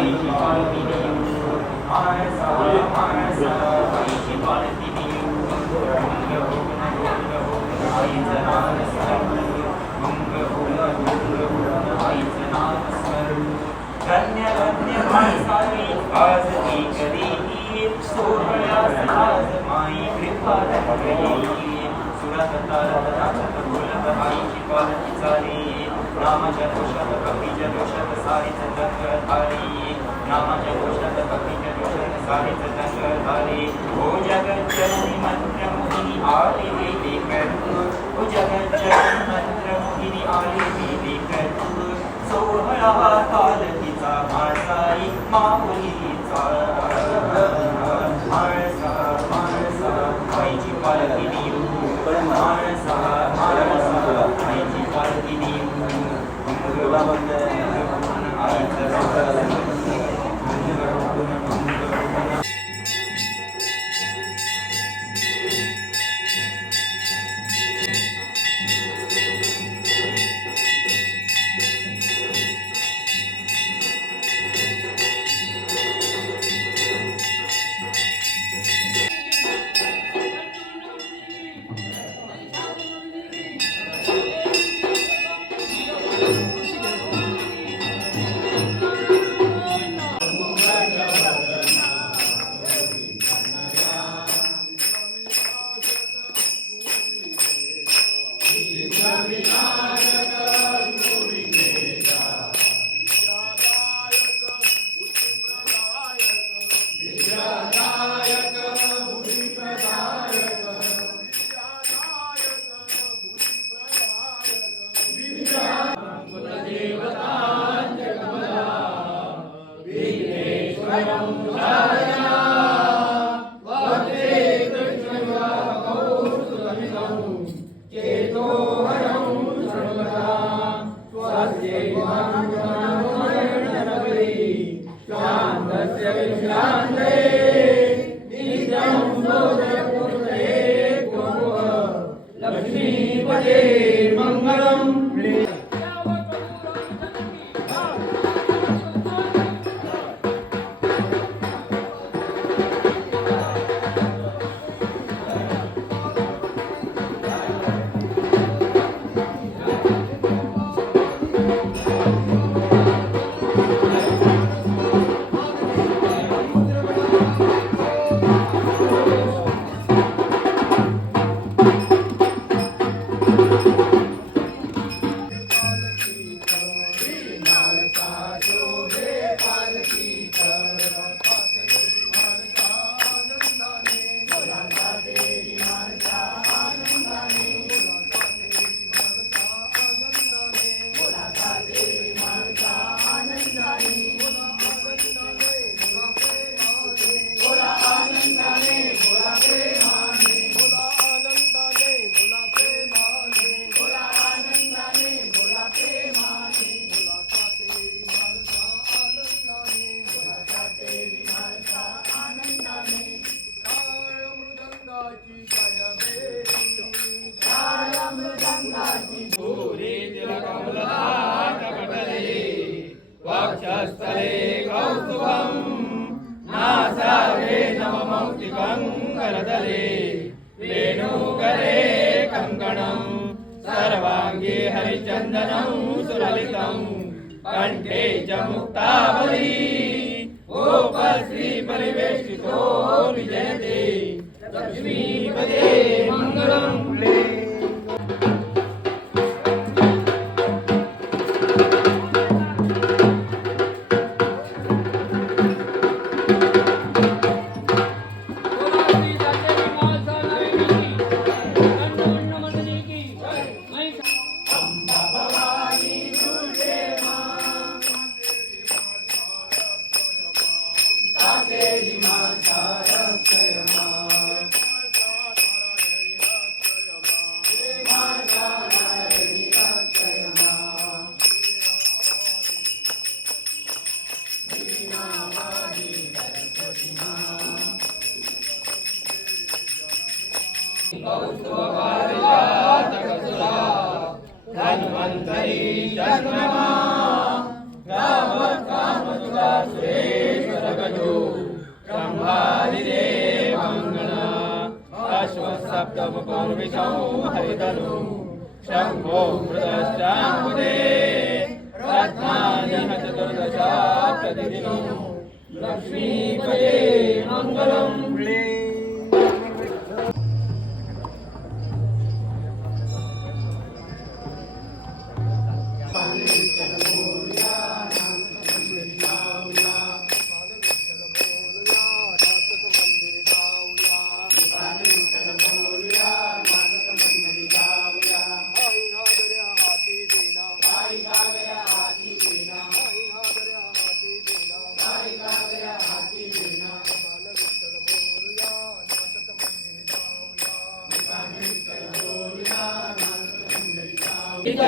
आईची पालखी नेऊ माळसा माळसा आईची पालखी नेऊ मंग होऊन आईचं नाव स्मरू मंग होऊन आईचं नाव स्मरू धन्य धन्य माणसावी आज ती कधी सोहळ्यास आज माई कृपा लागली सुरत तारत नाचत बोलत आईची पालखी चाली नामाच्या घोषात कवीच्या जोशात सारीच जंगल थाली नामाच्या घोषात कवीच्या जोशात सारीच जंगल थाली ओ जगज्जननी मंत्रमोहिनी आली वेली करू ओ जगज्जननी मंत्रमोहिनी आली वेली करू सोहळा पालखीचा माळसाई माऊलीचा माळसा माळसा आईची पालखी नेऊ माळसा माळसा आईची पालखी नेऊ वक्षस्थले कौस्तुभं नासाग्रे नवमौक्तिकं करतले वेणुकरे कङ्कणं सर्वाङ्गे हरिचन्दनं सुललितं कण्ठे च मुक्तावली गोपश्री परिवेष्टितो विजयते लक्ष्मीपदे मङ्गलम् धन्वन्तरी चन्द्रमा राम काम सुरा सुरे पौर्विषौ हरितनु शम्भो मृदश्चाम्बुदे रत्नानि चतुर्दश प्रतिदिनो लक्ष्मीपदे मङ्गलम्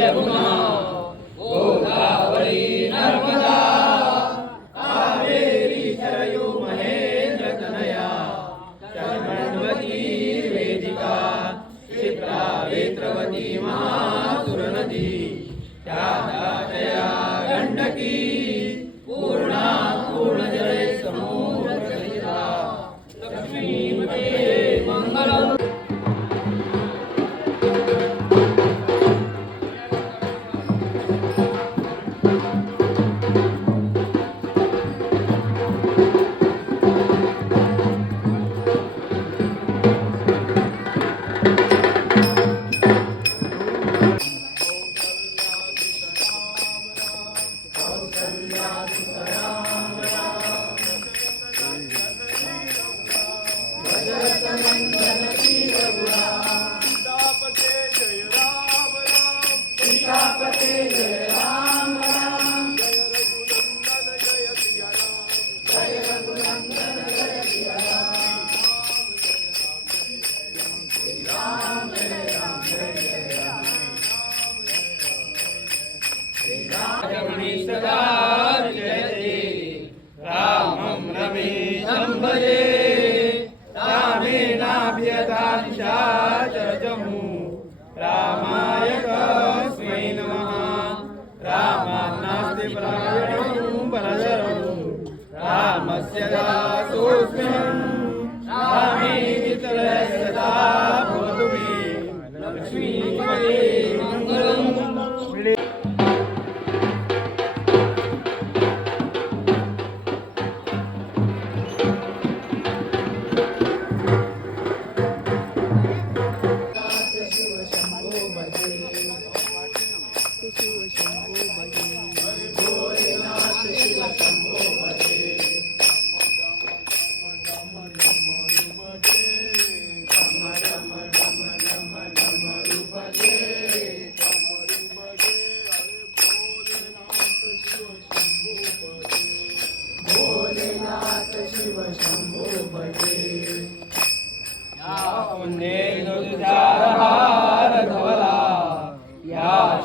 यमुना गोदावरी नर्मदा कावेरी सरयू महेंद्र तनया चर्मण्वती वेदिका क्षिप्रा वेत्रवती महासुर नदी त्याजया गण्डकी पूर्णा पूर्णजले समुद्रसहिता लक्ष्मीपते मङ्गलम् रामं रमेशं भजे रामेणाभ्यतानिशाचरजमु रामाय तस्मै नमः रामान्नास्ति परायणं परशरं रामस्य दासोऽस्म्यहं रामे चित्रः सदा भवतु मे लक्ष्मीपते मङ्गलम्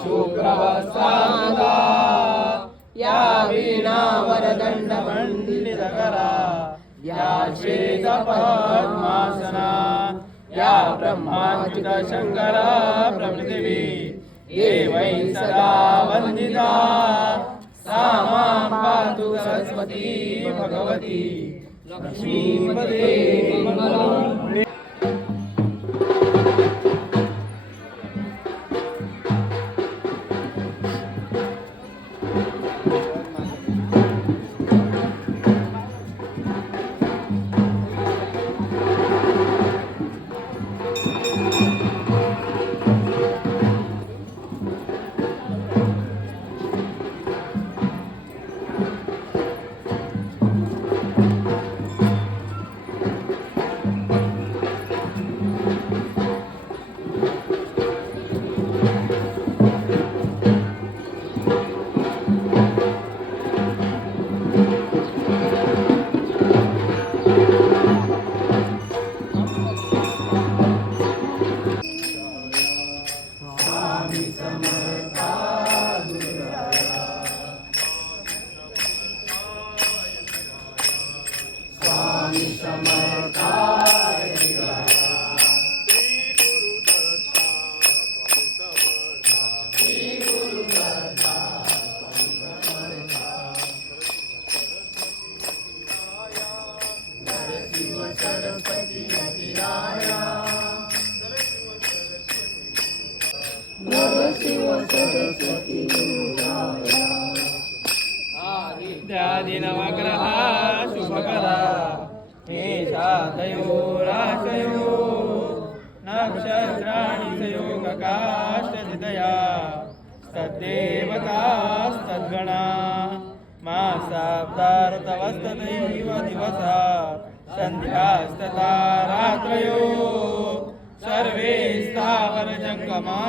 शुक्रवस्तादा या वीणावरदण्डमण्डितकरा या श्वेतपद्मासना या ब्रह्माच्युतशङ्करा प्रभृतिवी देवैः सदा वन्दिता सा मां पातु सरस्वती भगवती लक्ष्मीपते मङ्गलम् इत्यादी नवग्रहा शुभकरा मेषादयोराशयो नक्षत्राणि संयोगकाष्ठदितया तद्देवतास्तद्गणा मासाब्दारतवस्तदैव दिवसा सन्ध्यास्तथा रात्रयो सर्वे स्थावरजङ्गमा